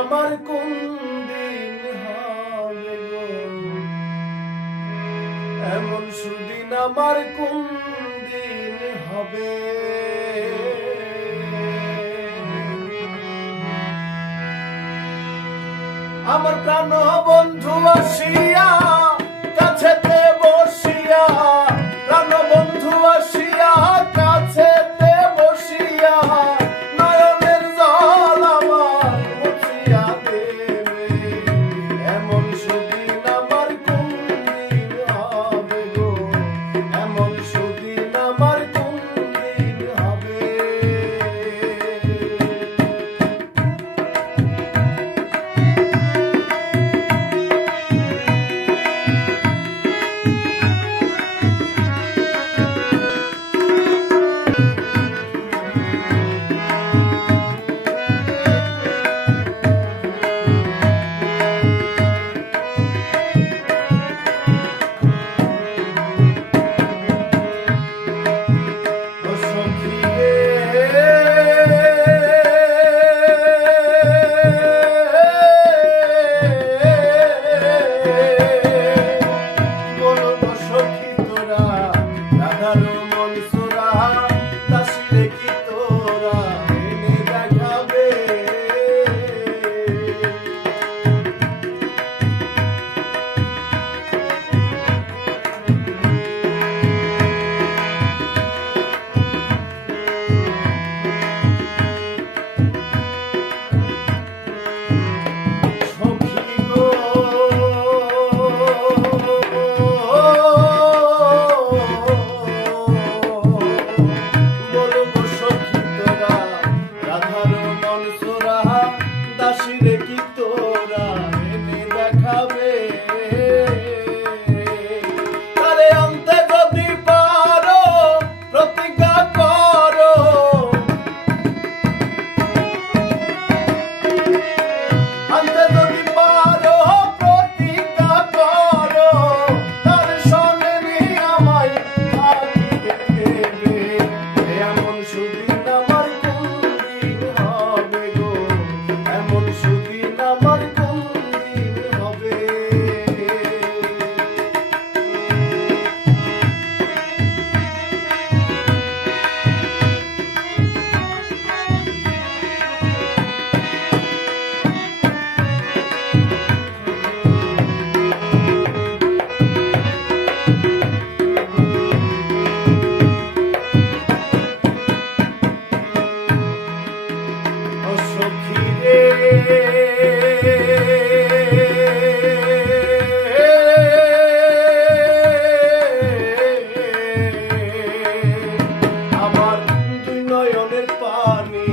আমার কোন দিন হবে গো, এমন সুদিন আমার কোন দিন হবে। আমার প্রাণ বন্ধু আসিয়া কাছেতে বসিয়া, প্রাণ বন্ধু আসিয়া কাছেতে বসিয়া, নয়নের জল আমার মুছিয়া দেবে। এমন সুদিন আমার কোন দিন হবে গো, এমন সুদিন আমার কোন দিন হবে। আমার দুই নয়নের পানি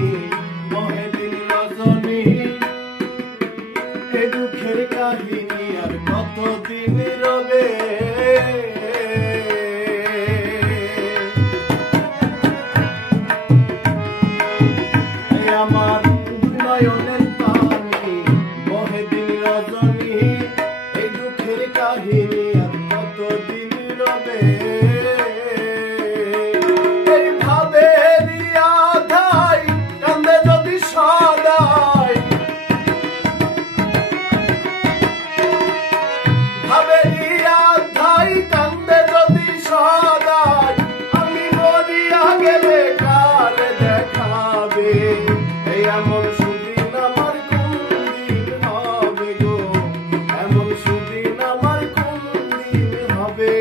বহে দিন রজনী, এ দুঃখের কাহিনী আর কতদিন রবে। আমার নয়নের পানি বহে দিন রজনী, এই দুঃখের কাহিনী আর কতদিন রবে। এই ভাবেরই আধাই কান্দে যদি সদাই, ভাবেরই আধাই কান্দে যদি সদাই, আমি মরিয়া গেলে কার দেখাবে। এমন সুদিন আমার কোন দিন হবে গো, এমন সুদিন আমার কোন দিন হবে।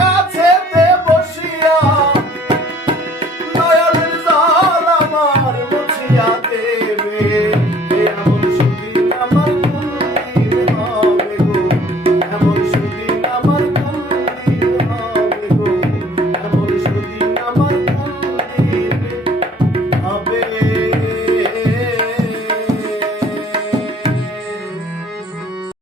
কাছে